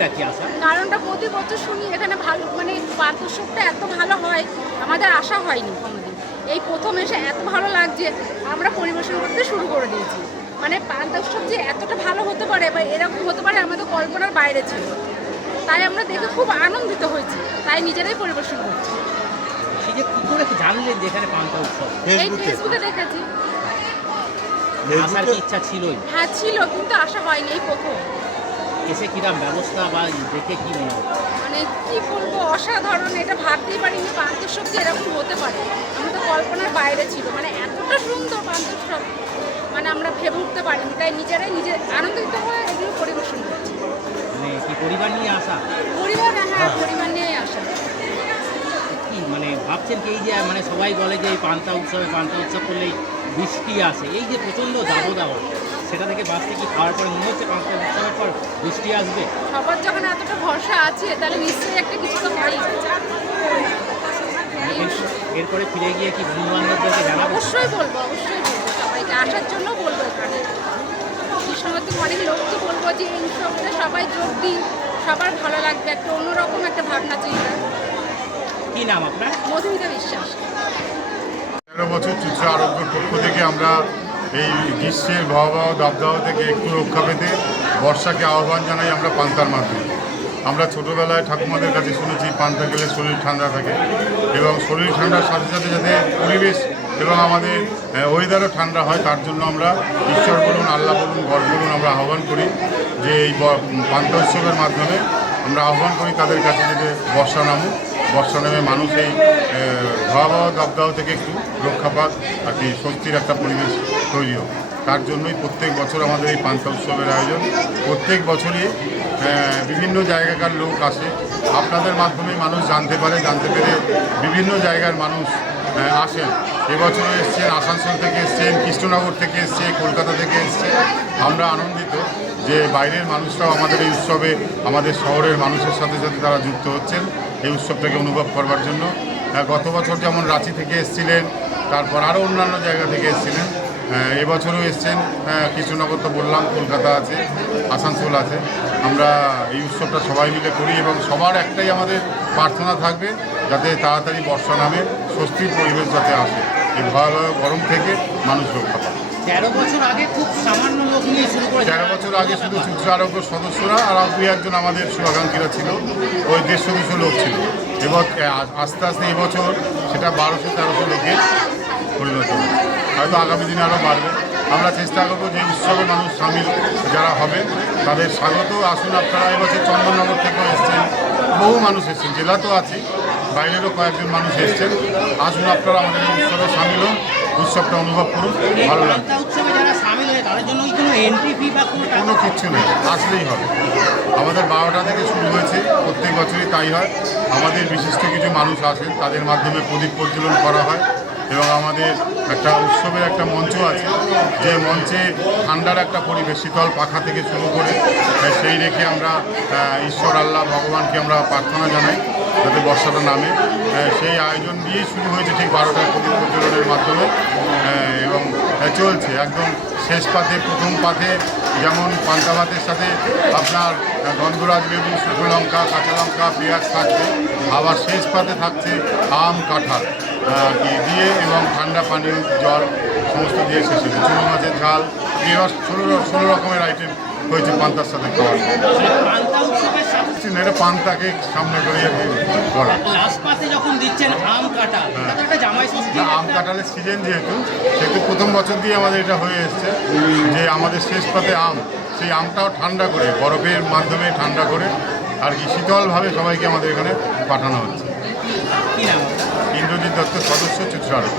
কারণটা কি আসা? কারণটা প্রতি বছর শুনি এখানে ভালো মানে পান্তা উৎসবটা এত ভালো হয়, আমাদের আশা হয়নি কোনোদিন। এই প্রথম এসে এত ভালো লাগছে, আমরা পরিবেশন করতে শুরু করে দিয়েছি। মানে পান্তা উৎসব যে এতটা ভালো হতে পারে বা এরকম হতে পারে আমাদের কল্পনার বাইরে ছিল। তাই আমরা দেখে খুব আনন্দিত হয়েছি, তাই নিজেরাই পরিবেশন করছি। সেই যে কী করে জানলেন যে এখানে পান্তা উৎসব? এই ফেসবুকে দেখেছি। আসার কি ইচ্ছা ছিলই? হ্যাঁ ছিল, কিন্তু আশা হয়নি, এই প্রথম। এসে কিরম ব্যবস্থা বা দেখে কি মনে হয়? মানে কি বলবো, অসাধারণ। এটা ভাবতেই পারিনি পান্তা উৎসব যে এরকম হতে পারে, আমাদের কল্পনার বাইরে ছিল। মানে এতটা সুন্দর পান্তা উৎসব মানে আমরা ভেবে উঠতে পারিনি, তাই নিজেরাই নিজে আনন্দিত হয়ে এগুলো পরিবেশন করছি। মানে কি পরিবার নিয়ে আসা? পরিবার, হ্যাঁ পরিবার নিয়েই আসা। কি মানে ভাবছেন কি এই যে মানে সবাই বলে যে এই পান্তা উৎসব করলেই বৃষ্টি আসে, এই যে প্রচণ্ড দাবদাহ, সেটা থেকে বাঁচতে কি খাওয়ার পরে মনে হচ্ছে পান্তা উৎসবের পর বৃষ্টি আসবে? সবার যখন এতটা ভরসা আছে তাহলে নিশ্চয়ই একটা কিছু তো হয়। এরপরে ফিরে গিয়ে কি বন্ধু বান্ধবদেরকে জানাবো? অবশ্যই বলবো সবাইকে আসার জন্য বলবো। এখানে কৃষ্ণবর্তী অনেক লোককে বলবো যে এই উৎসবটা সবাই যোগ দিন, সবার ভালো লাগবে। একটা অন্যরকম একটা ভাবনা চিন্তা। কি নাম আপনার? মধুমিতা বিশ্বাস। ১৩ বছর চিত্র আরোগ্যের পক্ষ থেকে আমরা এই গ্রীষ্মের ভয়াবহ দাবদাহ থেকে একটু রক্ষা পেতে বর্ষাকে আহ্বান জানাই আমরা পান্তার মাধ্যমে। আমরা ছোটোবেলায় ঠাকুমাদের কাছে শুনেছি পান্তা খেলে শরীর ঠান্ডা থাকে, এবং শরীর ঠান্ডার সাথে সাথে যাতে পরিবেশ এবং আমাদের ওয়েদারও ঠান্ডা হয়, তার জন্য আমরা ঈশ্বর বলুন, আল্লাহ বলুন, গড বলুন, আমরা আহ্বান করি যে এই পান্তা উৎসবের মাধ্যমে আমরা আহ্বান করি তাদের কাছে যাতে বর্ষা নামুক, বর্ষা নেমে মানুষ এই ভয়াবহ দাবদাহ থেকে একটু রক্ষা পাক, আর কি স্বস্তির একটা পরিবেশ তৈরি হোক। তার জন্যই প্রত্যেক বছর আমাদের এই পান্তা উৎসবের আয়োজন। প্রত্যেক বছরই বিভিন্ন জায়গাকার লোক আসে, আপনাদের মাধ্যমে মানুষ জানতে পেরে বিভিন্ন জায়গার মানুষ আসেন। এবছরও এসছেন, আসানসোল থেকে এসছেন, কৃষ্ণনগর থেকে এসছে, কলকাতা থেকে এসছে। আমরা আনন্দিত যে বাইরের মানুষরাও আমাদের এই উৎসবে আমাদের শহরের মানুষের সাথে সাথে তারা যুক্ত হচ্ছেন এই উৎসবটাকে অনুভব করবার জন্য। গত বছর যেমন রাঁচি থেকে এসেছিলেন, তারপর আরও অন্যান্য জায়গা থেকে এসেছিলেন, এবছরও এসছেন। কৃষ্ণনগর তো বললাম, কলকাতা আছে, আসানসোল আছে। আমরা এই উৎসবটা সবাই মিলে করি এবং সবার একটাই আমাদের প্রার্থনা থাকবে যাতে তাড়াতাড়ি বর্ষা নামে স্বস্তির পরিবেশ যাতে আসে, এই ভয়াবহ গরম থেকে মানুষ রক্ষা পায়। 13 বছর আগে খুব সামান্য লোক নিয়ে শুরু করে, 13 বছর আগে শুধু চিত্র আরোগ্যের সদস্যরা আর দুই একজন আমাদের শুভাকাঙ্ক্ষীরা ছিল, ওই 150-200 লোক ছিল। এবার আস্তে আস্তে এবছর সেটা 1200-1300 লোকে পরিণত হবে, হয়তো আগামী দিনে আরও বাড়বে। আমরা চেষ্টা করবো যে উৎসবে মানুষ সামিল যারা হবে তাদের স্বাগত। আসুন আপনারা, এবছর চন্দননগর থেকেও এসছেন, বহু মানুষ এসছেন, জেলা তো আছে, বাইরেরও কয়েকজন মানুষ এসছেন। আসুন আপনারা আমাদের এই উৎসবে সামিল হন, উৎসবটা অনুভব করুন, ভালো লাগবে। পান্তা উৎসবে যারা সামিল হয় তাদের জন্য কোনো এন্ট্রি ফি বা কোনো কিচ্ছু নেই, আসলেই হবে। আমাদের 12টা থেকে শুরু হয়েছে, প্রত্যেক বছরই তাই হয়। আমাদের বিশিষ্ট কিছু মানুষ আসেন, তাদের মাধ্যমে প্রদীপ প্রজ্বলন করা হয়, এবং আমাদের একটা উৎসবের একটা মঞ্চ আছে, যে মঞ্চে ঠান্ডার একটা পরিবেশ, শীতল পাখা থেকে শুরু করে সেই রেখে আমরা ঈশ্বর আল্লাহ ভগবানকে আমরা প্রার্থনা জানাই যাতে বর্ষাটা নামে। সেই আয়োজন দিয়েই শুরু হয়েছে ঠিক 12টার প্রদীপ প্রজ্বলনের মাধ্যমে, এবং চলছে একদম শেষ পাতে। প্রথম পাতে যেমন পান্তা ভাতের সাথে আপনার গন্ধরাজ লেবু, শুকনো লঙ্কা, কাঁচা লঙ্কা, পেঁয়াজ থাকছে, আবার শেষ পাতে থাকছে আম, কাঁঠাল দিয়ে এবং ঠান্ডা পানীয় জল সমস্ত দিয়ে শেষ হয়েছে। চুনো মাছের ঝাল, এবার 16 রকমের আইটেম হয়েছে পান্তার সাথে খাওয়ার। পান্তা উৎসবের সাথে এটা পান্তাকে সামনে করে করা। লাস্ট পাতে যখন দিচ্ছেন আম কাঁঠাল, এটা একটা জামাই ষষ্ঠী, আম কাঁঠালের সিজন যেহেতু প্রথম বছর দিয়ে আমাদের এটা হয়ে এসছে যে আমাদের শেষ পাতে আম, সেই আমটাও ঠান্ডা করে, বরফের মাধ্যমে ঠান্ডা করে আর কি শীতলভাবে সবাইকে আমাদের এখানে পাঠানো হচ্ছে। কি নাম? ইন্দ্রজিৎ দত্ত, সদস্য, চিত্র আরোগ্য।